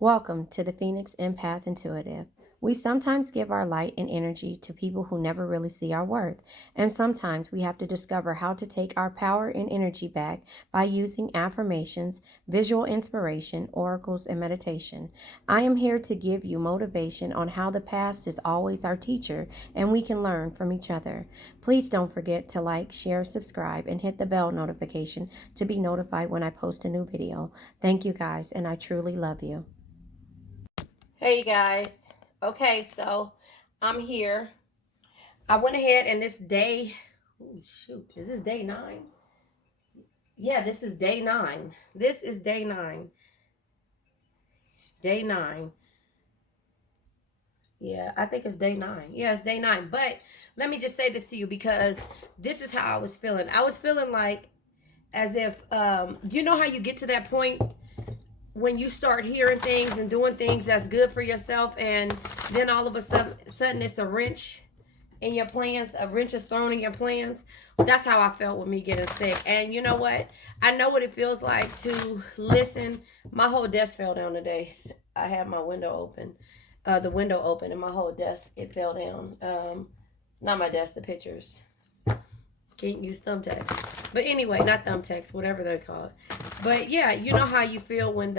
Welcome to the Phoenix Empath Intuitive. We sometimes give our light and energy to people who never really see our worth, and sometimes we have to discover how to take our power and energy back by using affirmations, visual inspiration, oracles, and meditation. I am here to give you motivation on how the past is always our teacher and we can learn from each other. Please don't forget to like, share, subscribe, and hit the bell notification to be notified when I post a new video. Thank you guys, and I truly love you. Hey, you guys. Okay, so I'm here. I went ahead and this day, oh shoot, is this day 9? Yeah, this is day 9. This is day 9. Day 9. Yeah, I think it's day 9. Yeah, it's day 9. But let me just say this to you because this is how I was feeling. I was feeling like as if, you know how you get to that point when you start hearing things and doing things that's good for yourself, and then all of a sudden it's a wrench in your plans, a wrench is thrown in your plans. That's how I felt with me getting sick. And you know what? I know what it feels like to listen. My whole desk fell down today. I had my window open, the window open, and my whole desk, it fell down. Not my desk, the pictures. Can't use thumbtacks. But anyway, not thumbtacks, whatever they're called. But yeah, you know how you feel when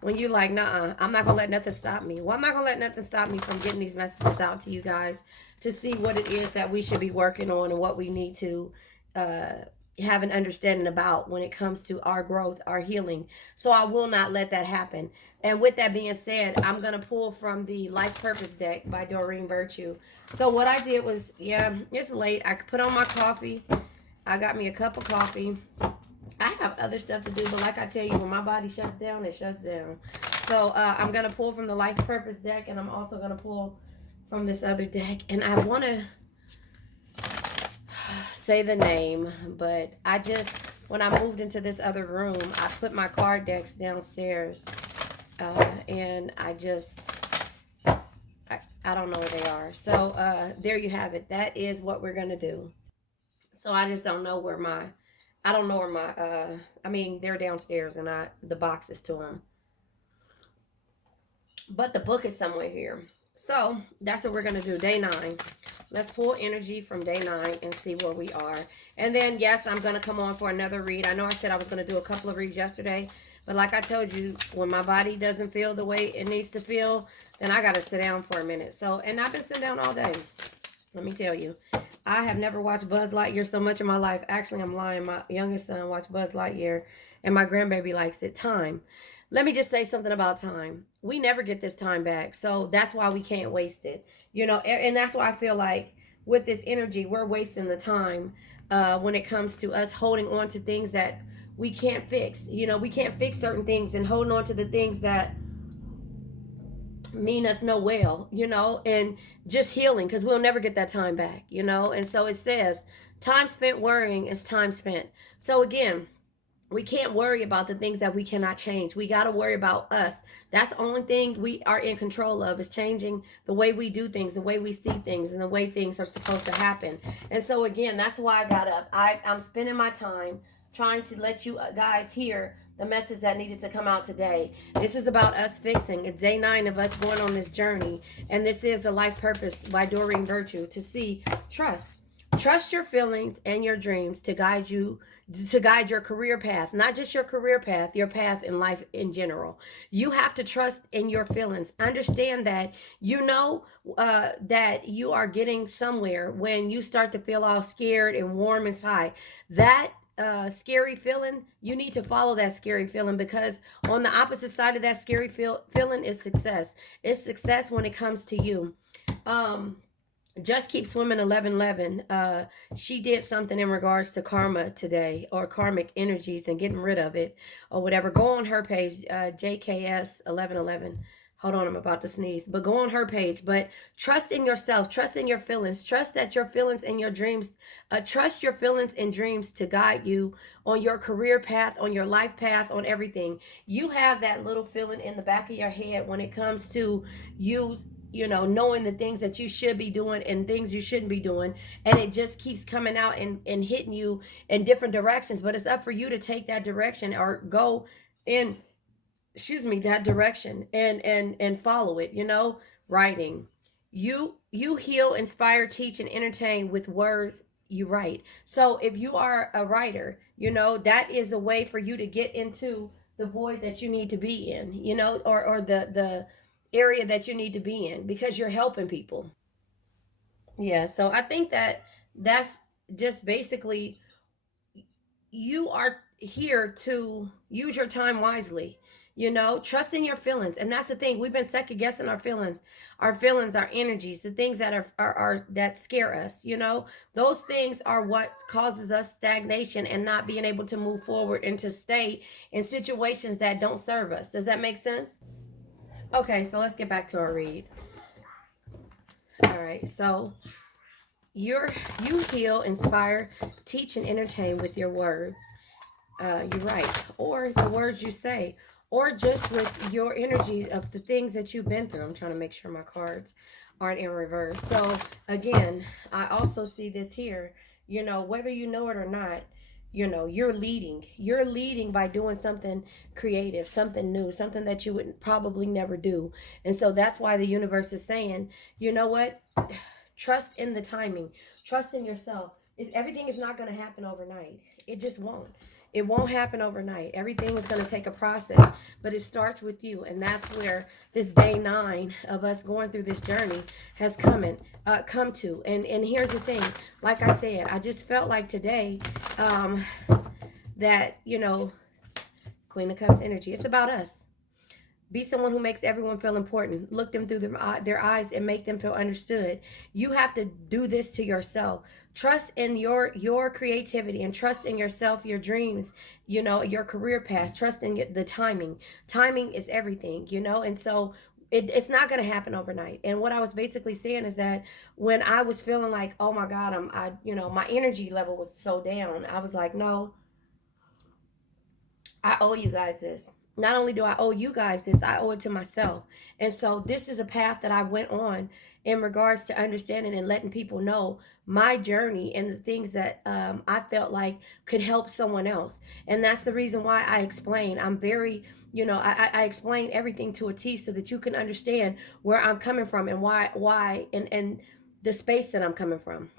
when you're like, nah, I'm not gonna let nothing stop me. Well, I'm not gonna let nothing stop me from getting these messages out to you guys to see what it is that we should be working on and what we need to have an understanding about when it comes to our growth, our healing. So I will not let that happen. And with that being said, I'm going to pull from the Life Purpose deck by Doreen Virtue. So what I did was, yeah, it's late. I put on my coffee. I got me a cup of coffee. I have other stuff to do, but like I tell you, when my body shuts down, it shuts down. So I'm going to pull from the Life Purpose deck, and I'm also going to pull from this other deck. And I want to say the name, but I just, when I moved into this other room, I put my card decks downstairs, and I don't know where they are. So there you have it. That is what we're gonna do. So I just don't know where I mean, they're downstairs, and the boxes to them, but the book is somewhere here. So that's what we're going to do. Day 9. Let's pull energy from day 9 and see where we are. And then, yes, I'm going to come on for another read. I know I said I was going to do a couple of reads yesterday. But like I told you, when my body doesn't feel the way it needs to feel, then I got to sit down for a minute. So, and I've been sitting down all day. Let me tell you. I have never watched Buzz Lightyear so much in my life. Actually, I'm lying. My youngest son watched Buzz Lightyear, and my grandbaby likes it. Time. Let me just say something about time. We never get this time back. So that's why we can't waste it. You know, and that's why I feel like with this energy, we're wasting the time when it comes to us holding on to things that we can't fix. You know, we can't fix certain things, and holding on to the things that mean us no well, you know, and just healing, because we'll never get that time back, you know. And so it says time spent worrying is time spent. So again, we can't worry about the things that we cannot change. We got to worry about us. That's the only thing we are in control of, is changing the way we do things, the way we see things, and the way things are supposed to happen. And so again, that's why I got up. I'm spending my time trying to let you guys hear the message that needed to come out today. This is about us fixing. It's day 9 of us going on this journey. And this is the Life Purpose by Doreen Virtue. To see, trust your feelings and your dreams to guide you, to guide your career path. Not just your career path, your path in life in general. You have to trust in your feelings. Understand that you know that you are getting somewhere when you start to feel all scared and warm inside. That scary feeling, you need to follow that scary feeling, because on the opposite side of that scary feeling is success. It's success when it comes to you. Just Keep Swimming 1111. She did something in regards to karma today, or karmic energies, and getting rid of it or whatever. Go on her page, JKS 1111. Hold on, I'm about to sneeze. But go on her page. But trust in yourself. Trust in your feelings. Trust that your feelings and your dreams, trust your feelings and dreams to guide you on your career path, on your life path, on everything. You have that little feeling in the back of your head when it comes to you know, knowing the things that you should be doing and things you shouldn't be doing. And it just keeps coming out and hitting you in different directions. But it's up for you to take that direction or go in excuse me, that direction and follow it, writing. You heal, inspire, teach, and entertain with words you write. So if you are a writer, that is a way for you to get into the void that you need to be in, or the area that you need to be in, because you're helping people. Yeah, so I think that's just basically, you are here to use your time wisely. Trust in your feelings. And that's the thing, we've been second guessing our feelings, our energies, the things that are that scare us. Those things are what causes us stagnation and not being able to move forward and to stay in situations that don't serve us. Does that make sense? Okay, so let's get back to our read. All right, so you're you heal, inspire, teach, and entertain with your words you write, or the words you say, or just with your energy of the things that you've been through. I'm trying to make sure my cards aren't in reverse. So again, I also see this here, whether you know it or not, you're leading by doing something creative, something new, something that you would probably never do. And so that's why the universe is saying, you know what, trust in the timing, trust in yourself. Everything is not going to happen overnight. It just won't. It won't happen overnight. Everything is going to take a process, but it starts with you. And that's where this day 9 of us going through this journey has come to. And here's the thing, like I said, I just felt like today, that, Queen of Cups energy, it's about us. Be someone who makes everyone feel important. Look them through their eyes and make them feel understood. You have to do this to yourself. Trust in your creativity, and trust in yourself, your dreams, your career path. Trust in the timing. Timing is everything, and so it's not going to happen overnight. And what I was basically saying is that when I was feeling like, oh my God, my energy level was so down, I was like, no, I owe you guys this. Not only do I owe you guys this, I owe it to myself. And so this is a path that I went on in regards to understanding and letting people know my journey and the things that I felt like could help someone else. And that's the reason why I explain. I'm very, I explain everything to a T so that you can understand where I'm coming from and why, and the space that I'm coming from.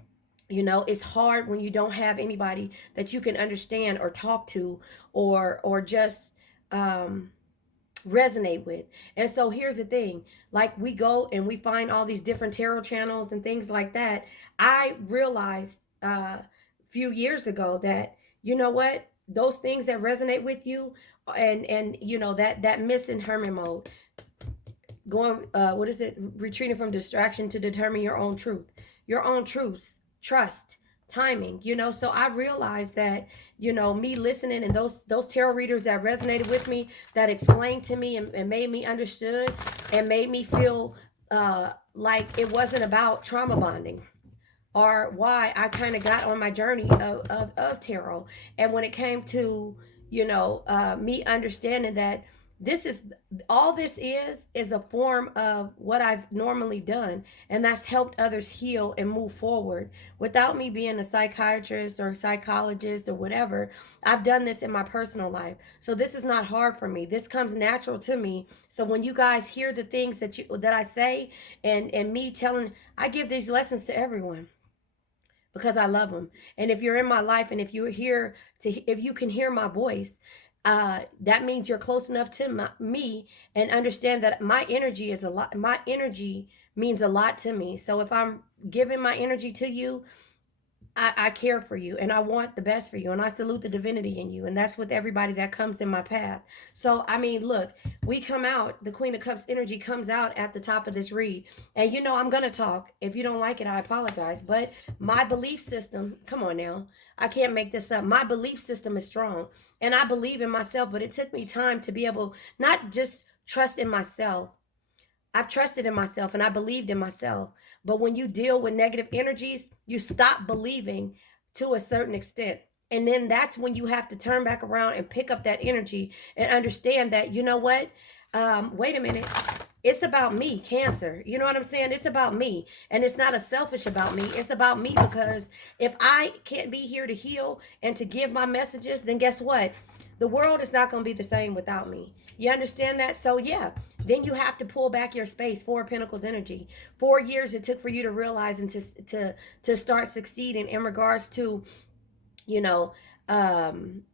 It's hard when you don't have anybody that you can understand or talk to, or just um resonate with. And so here's the thing, like, we go and we find all these different tarot channels and things like that. I realized a few years ago that, you know what, those things that resonate with you, and that missing hermit mode, going what is it, retreating from distraction to determine your own truths, trust, timing. So I realized that, me listening, and those tarot readers that resonated with me, that explained to me, and made me understood, and made me feel like it wasn't about trauma bonding, or why I kind of got on my journey of tarot. And when it came to, me understanding that this is all this is a form of what I've normally done, and that's helped others heal and move forward without me being a psychiatrist or psychologist or whatever. I've done this in my personal life, so this is not hard for me. This comes natural to me. So when you guys hear the things that I say, and me telling, I give these lessons to everyone because I love them. And if you're in my life, and if you can hear my voice, that means you're close enough to me, and understand that my energy is a lot. My energy means a lot to me. So if I'm giving my energy to you, I care for you, and I want the best for you, and I salute the divinity in you. And that's with everybody that comes in my path. So, I mean, look, we come out, the Queen of Cups energy comes out at the top of this read. And I'm going to talk. If you don't like it, I apologize. But my belief system, come on now, I can't make this up. My belief system is strong, and I believe in myself, but it took me time to be able, not just trust in myself. I've trusted in myself and I believed in myself. But when you deal with negative energies, you stop believing to a certain extent. And then that's when you have to turn back around and pick up that energy and understand that, you know what? Wait a minute. It's about me, Cancer. You know what I'm saying? It's about me. And it's not a selfish about me. It's about me, because if I can't be here to heal and to give my messages, then guess what? The world is not going to be the same without me. You understand that? So yeah, then you have to pull back your space. Four of Pentacles energy. 4 years it took for you to realize and to start succeeding in regards to, you know,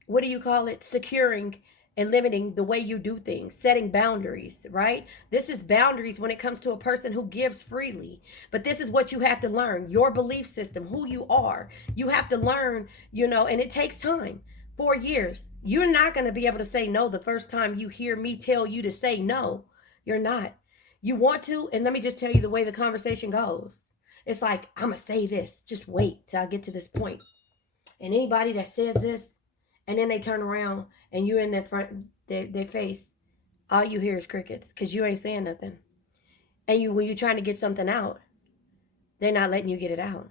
what do you call it? Securing and limiting the way you do things, setting boundaries, right? This is boundaries when it comes to a person who gives freely. But this is what you have to learn, your belief system, who you are. You have to learn, and it takes time. 4 years. You're not going to be able to say no the first time you hear me tell you to say no. You're not. You want to, and let me just tell you the way the conversation goes. It's like, I'm going to say this. Just wait till I get to this point. And anybody that says this, and then they turn around and you're in their front, their face, all you hear is crickets because you ain't saying nothing. And when you're trying to get something out, they're not letting you get it out.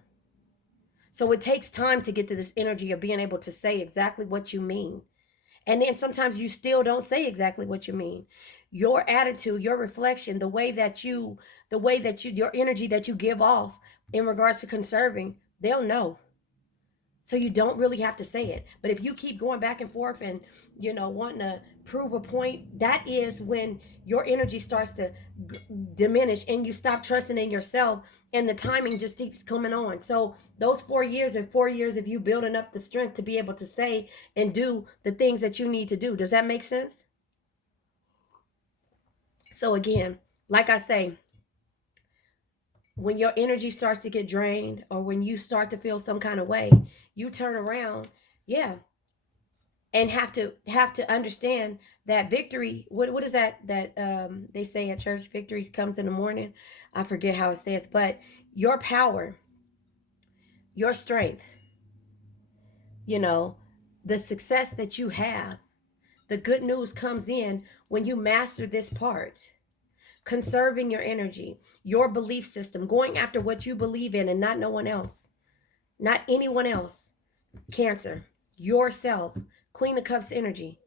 So it takes time to get to this energy of being able to say exactly what you mean. And then sometimes you still don't say exactly what you mean. Your attitude, your reflection, your energy that you give off in regards to conserving, they'll know. So you don't really have to say it. But if you keep going back and forth and, wanting to prove a point, that is when your energy starts to diminish and you stop trusting in yourself and the timing just keeps coming on. So those 4 years and 4 years of you building up the strength to be able to say and do the things that you need to do. Does that make sense? So again, like I say, when your energy starts to get drained or when you start to feel some kind of way, you turn around, yeah, and have to understand that victory, what is that they say at church, victory comes in the morning. I forget how it says, but your power, your strength, the success that you have, the good news comes in when you master this part. Conserving your energy, your belief system, going after what you believe in and not no one else, not anyone else. Cancer, yourself, Queen of Cups energy.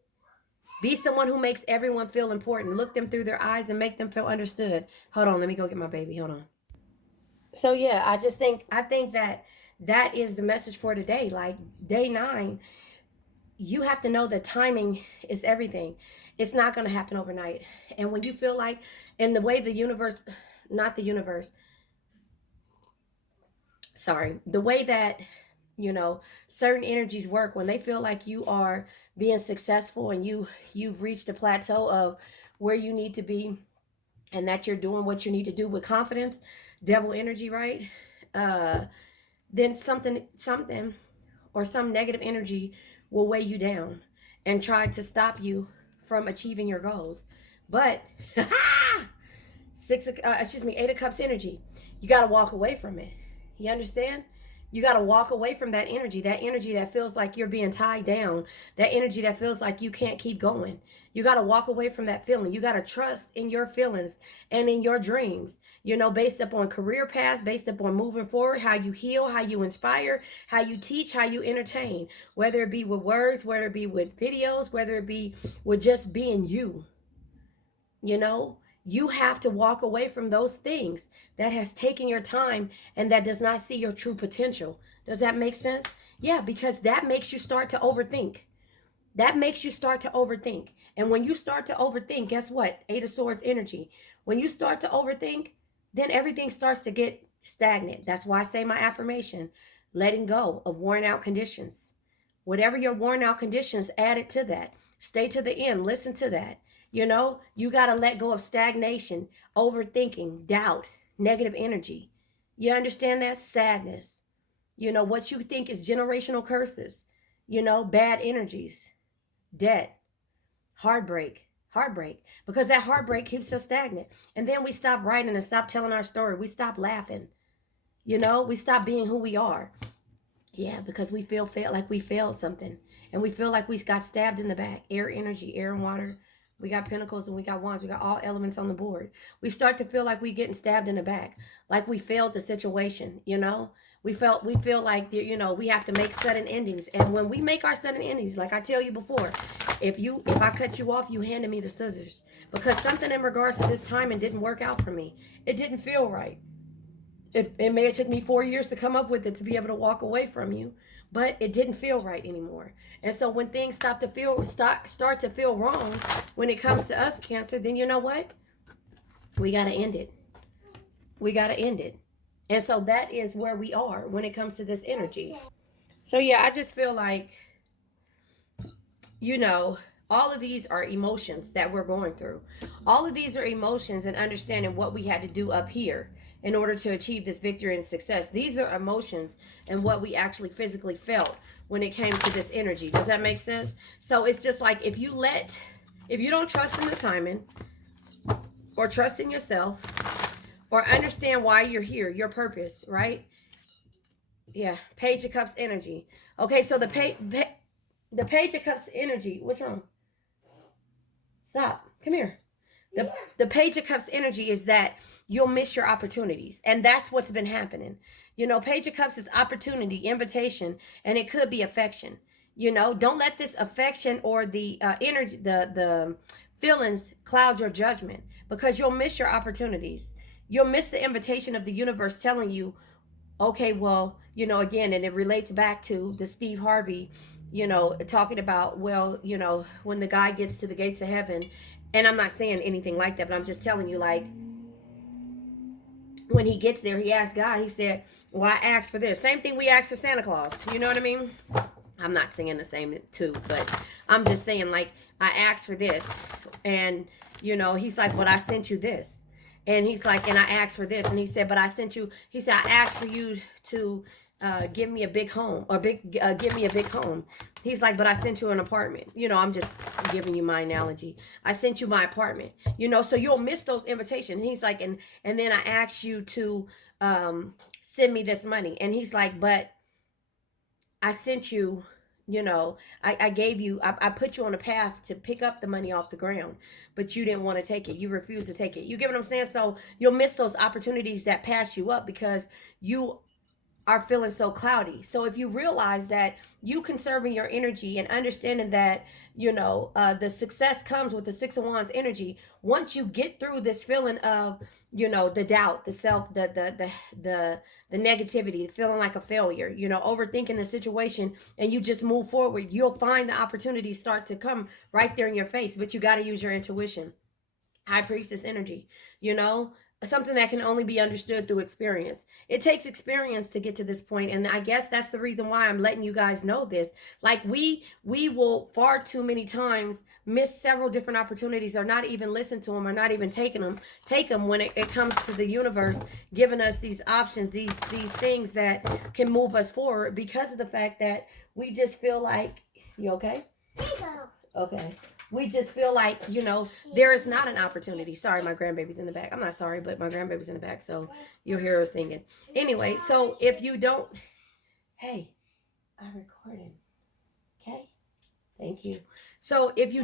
Be someone who makes everyone feel important. Look them through their eyes and make them feel understood. Hold on, let me go get my baby. Hold on. So yeah, I think that is the message for today. Like day 9, you have to know that timing is everything. It's not going to happen overnight. And when you feel like, in the way the universe, not the universe, sorry, the way that, certain energies work, when they feel like you are being successful and you've reached a plateau of where you need to be and that you're doing what you need to do with confidence, devil energy, right? Then something or some negative energy will weigh you down and try to stop you from achieving your goals. But 8 of Cups energy, you got to walk away from it. You understand? You got to walk away from that energy that feels like you're being tied down, that energy that feels like you can't keep going. You got to walk away from that feeling. You got to trust in your feelings and in your dreams, based upon career path, based upon moving forward, how you heal, how you inspire, how you teach, how you entertain, whether it be with words, whether it be with videos, whether it be with just being you. You have to walk away from those things that has taken your time and that does not see your true potential. Does that make sense? Yeah, because that makes you start to overthink. That makes you start to overthink. And when you start to overthink, guess what? 8 of Swords energy. When you start to overthink, then everything starts to get stagnant. That's why I say my affirmation, letting go of worn out conditions. Whatever your worn out conditions, add it to that. Stay to the end. Listen to that. You got to let go of stagnation, overthinking, doubt, negative energy. You understand that? Sadness. What you think is generational curses, bad energies, debt, heartbreak, because that heartbreak keeps us stagnant. And then we stop writing and stop telling our story. We stop laughing. We stop being who we are. Yeah, because we feel like we failed something. And we feel like we got stabbed in the back. Air energy, air and water. We got pentacles and we got wands. We got all elements on the board. We start to feel like we getting stabbed in the back, like we failed the situation. We feel like we have to make sudden endings. And when we make our sudden endings, like I tell you before, if I cut you off, you handed me the scissors because something in regards to this timing didn't work out for me. It didn't feel right. It may have took me 4 years to come up with it to be able to walk away from you. but it didn't feel right anymore. And so when things start to feel wrong when it comes to us, Cancer, then you know what? We got to end it. We got to end it. And so that is where we are when it comes to this energy. So yeah, I just feel like, you know, all of these are emotions that we're going through. All of these are emotions and understanding what we had to do up here in order to achieve this victory and success. These are emotions and what we actually physically felt when it came to this energy. Does that make sense? So it's just like if you don't trust in the timing or trust in yourself or understand why you're here, your purpose, right? Yeah, Page of Cups energy. Okay, so the Page of Cups energy. What's wrong? Stop. Come here. The Page of Cups energy is that you'll miss your opportunities. And that's what's been happening. You know, Page of Cups is opportunity, invitation, and it could be affection. You know, don't let this affection or the energy, the feelings cloud your judgment, because you'll miss your opportunities. You'll miss the invitation of the universe telling you, okay, well, you know, again, and it relates back to the Steve Harvey, you know, talking about, well, you know, when the guy gets to the gates of heaven, and I'm not saying anything like that, but I'm just telling you, like, when he gets there, he asked God, he said, well, I asked for this. Same thing we asked for Santa Claus. You know what I mean? I'm not saying the same too, but I'm just saying, like, I asked for this. And, you know, he's like, but I sent you this. And he's like, and I asked for this. And he said, but I sent you, he said, I asked for you to give me a big home, or give me a big home. He's like, but I sent you an apartment. You know, I'm just giving you my analogy. I sent you my apartment, you know, so you'll miss those invitations. He's like, and then I asked you to send me this money. And he's like, but I sent you, you know, I gave you, I put you on a path to pick up the money off the ground, but you didn't want to take it. You refused to take it. You get what I'm saying? So you'll miss those opportunities that pass you up because you are feeling so cloudy. So if you realize that you conserving your energy and understanding that, you know, the success comes with the Six of Wands energy, once you get through this feeling of, you know, the doubt, the self, the negativity, feeling like a failure, you know, overthinking the situation, and you just move forward, you'll find the opportunities start to come right there in your face. But you got to use your intuition. High Priestess energy, you know, something that can only be understood through experience. It takes experience to get to this point, and I guess that's the reason why I'm letting you guys know this. Like, we will far too many times miss several different opportunities, or not even listen to them, or not even take them when it comes to the universe giving us these options, these things that can move us forward, because of the fact that we just feel like, you okay? Okay. We just feel like, you know, there is not an opportunity. Sorry, my grandbaby's in the back. I'm not sorry, but my grandbaby's in the back, so you'll hear her singing. Anyway, so if you don't, hey, I'm recording. Okay? Thank you. So if you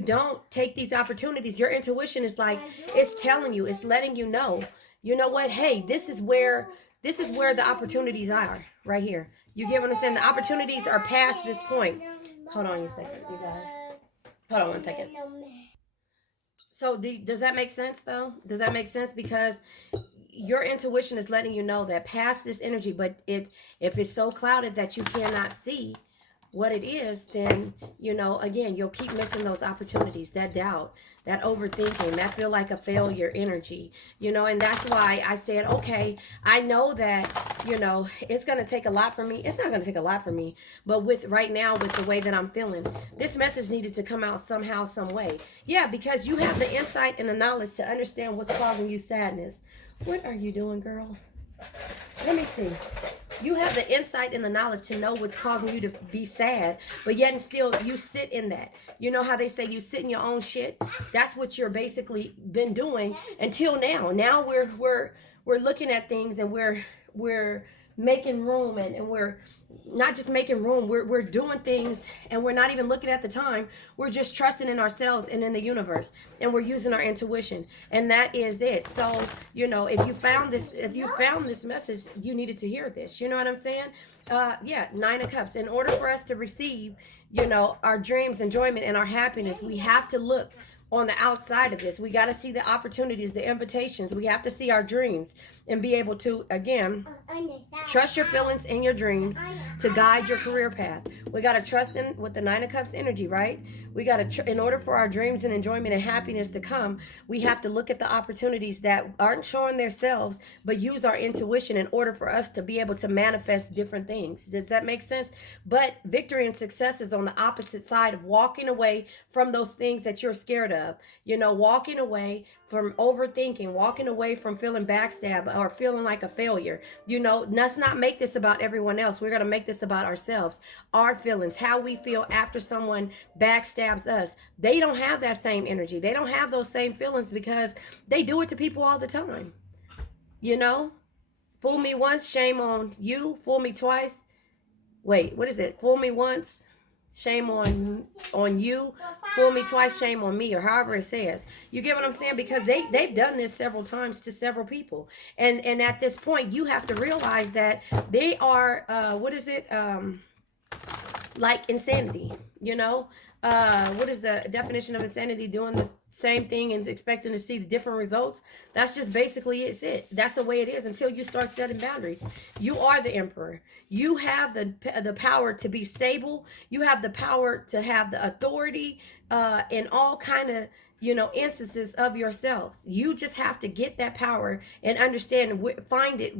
don't take these opportunities, your intuition is like, it's telling you, it's letting you know what? Hey, this is where the opportunities are, right here. You get what I'm saying? The opportunities are past this point. Hold on a second, you guys. Hold on one second. So does that make sense, though? Does that make sense? Because your intuition is letting you know that past this energy, but if it's so clouded that you cannot see what it is, then, you know, again, you'll keep missing those opportunities, that doubt, that overthinking, that feel like a failure energy, you know. And that's why I said, okay, I know that, you know, it's going to take a lot for me. It's not going to take a lot for me, but with right now, with the way that I'm feeling, this message needed to come out somehow, some way. Yeah, because you have the insight and the knowledge to understand what's causing you sadness. What are you doing, girl? Let me see. You have the insight and the knowledge to know what's causing you to be sad, but yet and still you sit in that. You know how they say you sit in your own shit? That's what you're basically been doing until now. Now we're looking at things, and we're making room, and we're not just making room, we're doing things, and we're not even looking at the time. We're just trusting in ourselves and in the universe, and we're using our intuition, and that is it. So, you know, if you found this message, you needed to hear this. You know what I'm saying? Yeah, Nine of Cups. In order for us to receive, you know, our dreams, enjoyment, and our happiness, we have to look on the outside of this. We got to see the opportunities, the invitations. We have to see our dreams and be able to, again, trust your feelings and your dreams to guide your career path. We got to trust in with the Nine of Cups energy, right? We got to, in order for our dreams and enjoyment and happiness to come, we have to look at the opportunities that aren't showing themselves, but use our intuition in order for us to be able to manifest different things. Does that make sense? But victory and success is on the opposite side of walking away from those things that you're scared of. You know, walking away from overthinking, walking away from feeling backstabbed or feeling like a failure. You know, let's not make this about everyone else. We're going to make this about ourselves, our feelings, how we feel after someone backstabs us. They don't have that same energy. They don't have those same feelings because they do it to people all the time. You know, fool me once, shame on you. Fool me twice. Wait, what is it? Fool me once, shame on you. Fool me twice, shame on me, or however it says. You get what I'm saying? Because they've done this several times to several people. And at this point, you have to realize that they are, like insanity, you know? What is the definition of insanity? Doing the same thing and expecting to see the different results. That's just basically it. That's the way it is until you start setting boundaries. You are the emperor. You have the power to be stable. You have the power to have the authority in all kind of, you know, instances of yourselves. You just have to get that power and understand, find it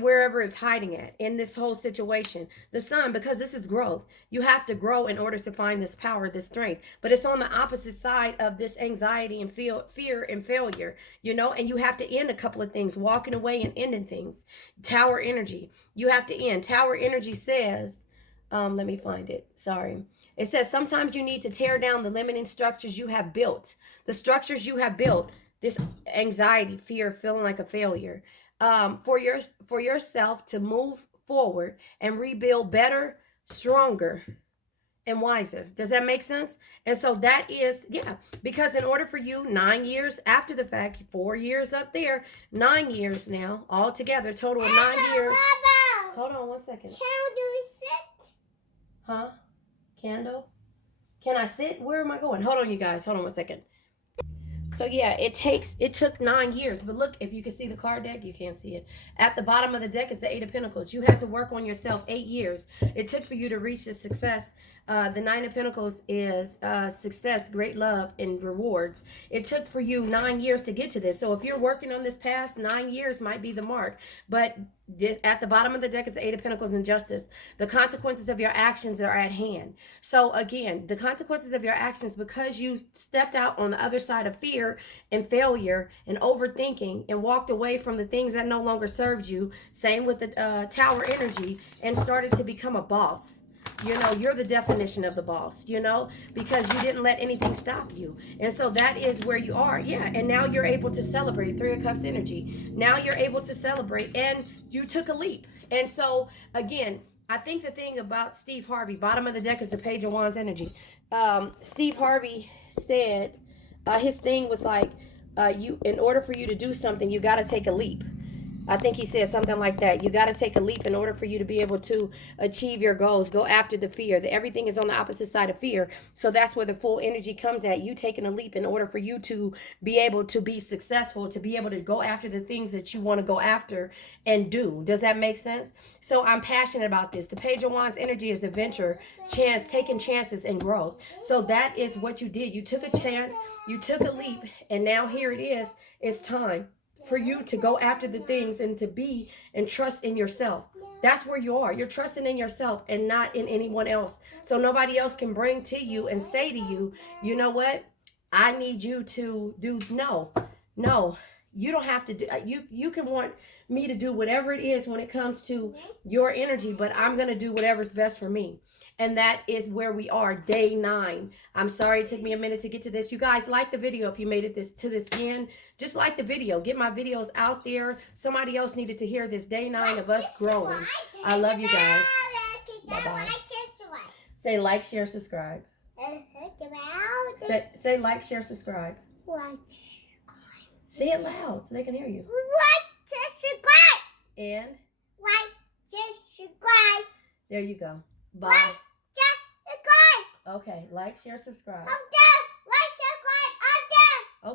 wherever it's hiding at in this whole situation. The sun, because this is growth. You have to grow in order to find this power, this strength. But it's on the opposite side of this anxiety and fear and failure, you know, and you have to end a couple of things, walking away and ending things. Tower energy. You have to end. Tower energy says, let me find it. Sorry. It says sometimes you need to tear down the limiting structures you have built. The structures you have built, this anxiety, fear, feeling like a failure. For yourself to move forward and rebuild better, stronger, and wiser. Does that make sense? And so that is, yeah, because in order for you, 9 years after the fact, 4 years up there, 9 years now, all together, total of 9 years. Hold on 1 second. Candle sit? Huh? Candle? Can I sit? Where am I going? Hold on, you guys. Hold on 1 second. So yeah, it took 9 years. But look, if you can see the card deck, you can't see it. At the bottom of the deck is the Eight of Pentacles. You had to work on yourself 8 years. It took for you to reach the success. The Nine of Pentacles is success, great love, and rewards. It took for you 9 years to get to this. So if you're working on this past, 9 years might be the mark. But at the bottom of the deck is the Eight of Pentacles and Justice. The consequences of your actions are at hand. So again, the consequences of your actions, because you stepped out on the other side of fear and failure and overthinking and walked away from the things that no longer served you. Same with the Tower energy, and started to become a boss. You know, you're the definition of the boss, you know, because you didn't let anything stop you. And so that is where you are. Yeah. And now you're able to celebrate. Three of Cups energy. Now you're able to celebrate, and you took a leap. And so again, I think the thing about Steve Harvey, bottom of the deck is the Page of Wands energy. Steve Harvey said his thing was like, in order for you to do something, you got to take a leap. I think he said something like that. You got to take a leap in order for you to be able to achieve your goals. Go after the fear. Everything is on the opposite side of fear. So that's where the full energy comes at. You taking a leap in order for you to be able to be successful, to be able to go after the things that you want to go after and do. Does that make sense? So I'm passionate about this. The Page of Wands energy is adventure, chance, taking chances, and growth. So that is what you did. You took a chance, you took a leap, and now here it is. It's time for you to go after the things and to be and trust in yourself. That's where you are. You're trusting in yourself and not in anyone else. So nobody else can bring to you and say to you, you know what? I need you to do. No, you don't have to do. You can want me to do whatever it is when it comes to your energy, but I'm going to do whatever's best for me. And that is where we are, day 9. I'm sorry it took me a minute to get to this. You guys, like the video if you made it to this end. Just like the video. Get my videos out there. Somebody else needed to hear this, day 9 of us growing. I love you guys. Bye-bye. Say like, share, subscribe. Say like, share, subscribe. Say it loud so they can hear you. Like, share, subscribe. And? Like, share, subscribe. There you go. Bye. Like, share, subscribe. Okay, like, share, subscribe. Okay, like, share,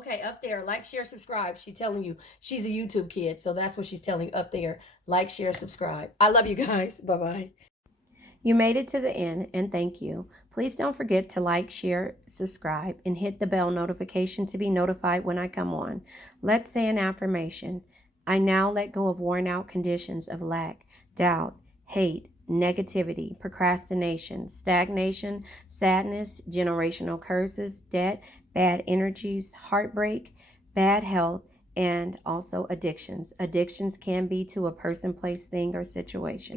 Okay, up there, like, share, subscribe. She's telling you she's a YouTube kid, so that's what she's telling you up there. Like, share, subscribe. I love you guys. Bye-bye. You made it to the end, and thank you. Please don't forget to like, share, subscribe, and hit the bell notification to be notified when I come on. Let's say an affirmation. I now let go of worn out conditions of lack, doubt, hate, negativity, procrastination, stagnation, sadness, generational curses, debt, bad energies, heartbreak, bad health, and also addictions. Addictions can be to a person, place, thing, or situation.